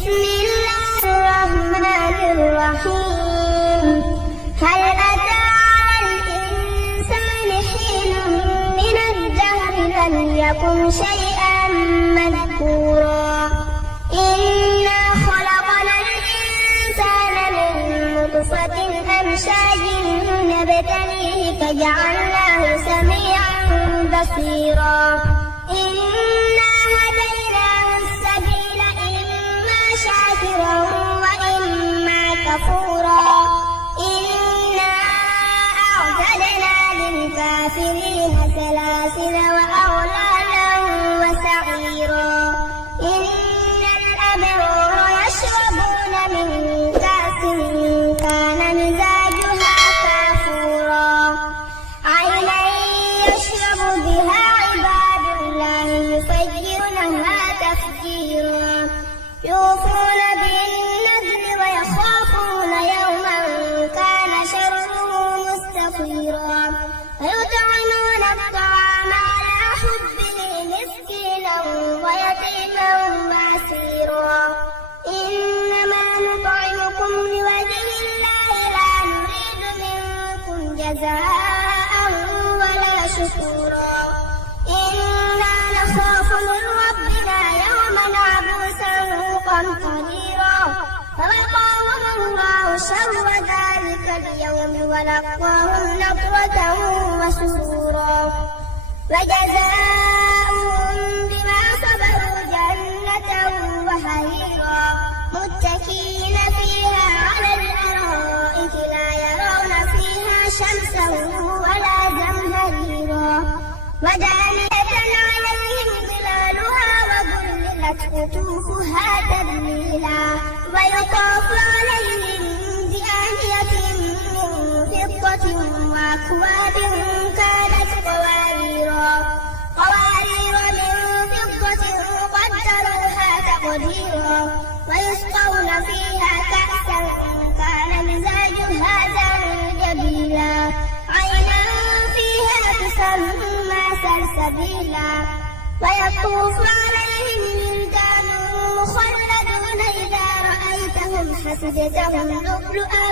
بسم الله الرحمن الرحيم. هل أتى على الإنسان حين من الدهر لم يكن شيئا مذكورا إنا خلقنا الإنسان من نطفة أمشاج نبتليه فجعلناه سميعا بصيرا إنا هديناه السبيل إما شاكرا وإما كفورا إنا أعتدنا للكافرين سلاسل وأغلالا وسعيرا إن الأبرار يشربون من كأس كان مزاجها كافورا عينا يشرب بها عباد الله يفجرونها تفجيرا يوفون بالنذر ويخافون يوما كان شره مستطيرا ويطعمون الطعام على حبه مسكينا ويتيما واسيرا إنما نطعمكم لوجه الله لا نريد منكم جزاء ولا شكورا إنا نخاف من ربنا يوما عبوسا قمطريرا فوقاهم الله شر ذلك اليوم ولقاهم نضرة وسرورا وجزاؤهم بما صبروا جنة وحريرا متكئين فيها على الأرائك لا يرون فيها شمسا ولا زمهريرا ودانية عليهم ظلالها وظللت قطوفها تذليلا ويطاف عليهم بآنية من فضة وأكواب كانت قوارير من فضة قدروها تقديرا ويسقون فيها كأسا كان مزاجها زنجبيلا عينا فيها تسمى سلسبيلا ويطوف عليهم ولدان مخلدون إذا رأيتهم حسبتهم لؤلؤا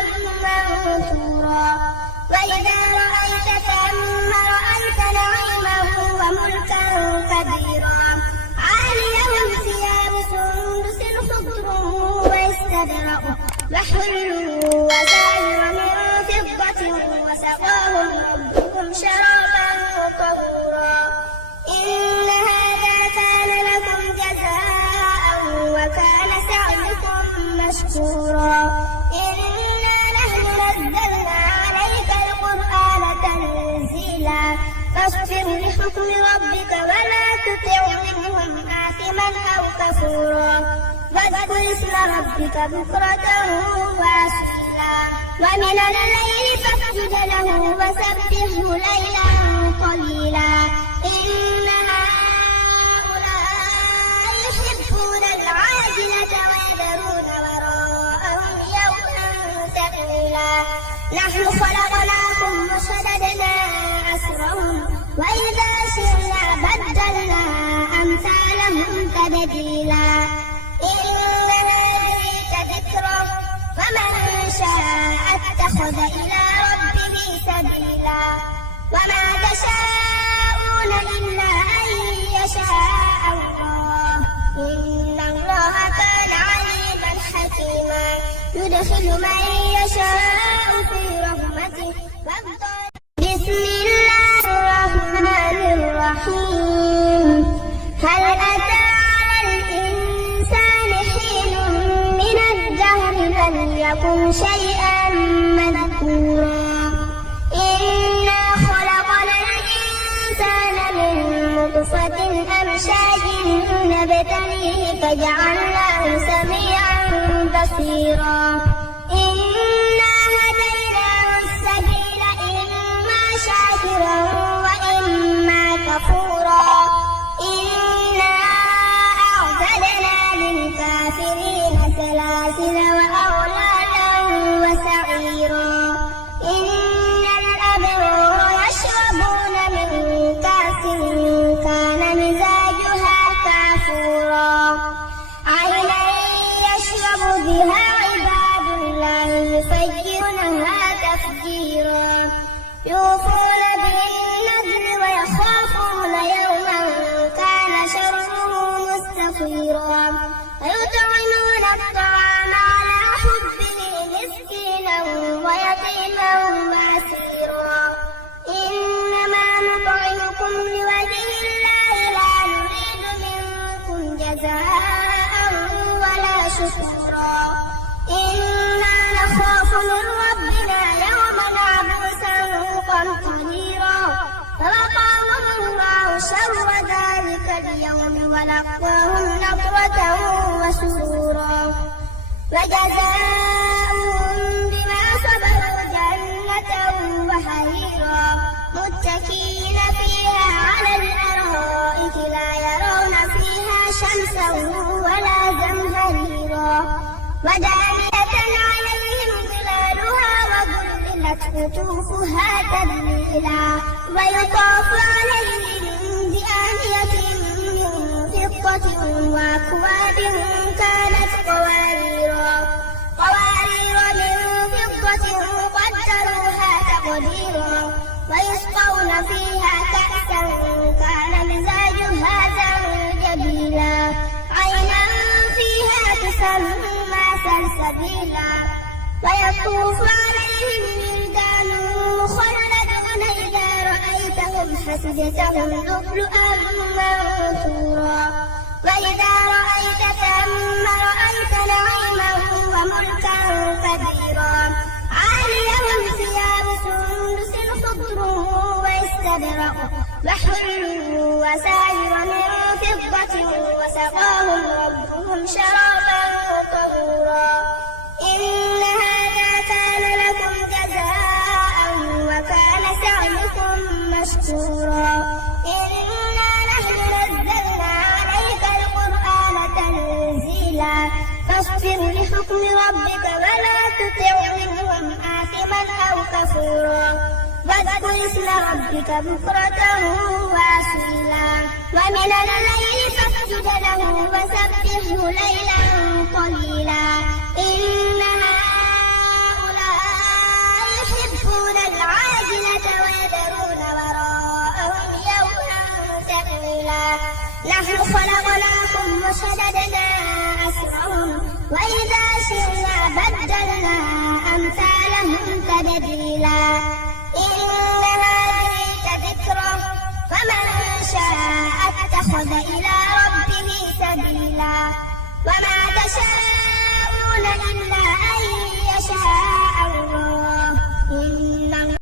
منثورا وإذا رأيت ثم رأيت نعيما وملكا كبيرا عاليهم ثياب سندس خضر واستبرق وحلوا وسائر من فضة وسقاهم ربهم شرابا طهورا إن هذا كان لكم جزاء وكان سعيكم مشكورا إنا نحن نزلنا عليك القرآن تنزيلا فاصبر لحكم ربك ولا تطع منهم آثما أو كفورا واذكر اسم ربك بكرة وأصيلا ومن الليل فاسجد له وسبحه ليلا قليلا إن هؤلاء يحبون العاجلة ويذرون وراءهم يوما ثقيلا نحن خلقناكم وشددنا أسرهم وإذا شئنا بدلنا أمثالهم تبديلا إن هذه تذكرة فمن شاء اتخذ إلى ربه سبيلا وما تشاءون إلا أن يشاء الله إن الله كان عليما حكيما يدخل من يشاء في رحمته بسم الله الرحمن الرحيم. هل أتى على الإنسان حين من الدهر لم يكن شيئا مذكورا إنا خلقنا الإنسان من نطفة أمشاج نبتليه فجعلناه سميعا بصيرا إنا هديناه السبيل إما شاكرا وإما كفورا إنا أعتدنا للكافرين سلاسل وأغلالا وسعيرا إن الأبرار يشربون من كأس كان مزاجها كافورا عينا مشكورا إنا نخاف من ربنا يوما عبوسا قمطريرا فوقاهم الله شر ذلك اليوم ولقاهم نضرة وسرورا وجزاؤهم بما صبروا جنة وحريرا متكئين فيها على الأرائك لا يرون فيها شمسا ولا زمهريرا ودانية عليهم ظلالها وذللت قطوفها تذليلا ويطاف عليهم بآنية من فضة وأكواب كانت قوارير من فضة قدروها تقديرا ويسقون فيها كأسا كان مزاجها زنجبيلا عينا فيها تسمى سلسبيلا ويطوف عليهم ولدان مخلدون إذا رأيتهم حسبتهم لؤلؤا منثورا وإذا رأيت ثم رأيت نعيما وملكا كبيرا عاليهم ثياب سندس خضر واستبرق وحلوا وسائر من فضة وسقاهم ربهم شرابا طهورا إن هذا كان لكم جزاء وكان سعيكم مشكورا إنا نحن نزلنا عليك القرآن تنزيلا فاصبر لحكم ربك ولا تطع منهم آثما أو كفورا واذكر اسم ربك بكرة وأصيلا ومن الليل فاسجد له وسبحه ليلا طويلا إن هؤلاء يحبون العاجلة ويذرون وراءهم يوما ثقيلا نحن خلقناكم وشددنا أسرهم وإذا شئنا بدلنا أمثالهم تبديلا إن هذه تذكرة فمن شاء اتخذ إلى ربه سبيلا وما تشاءون إلا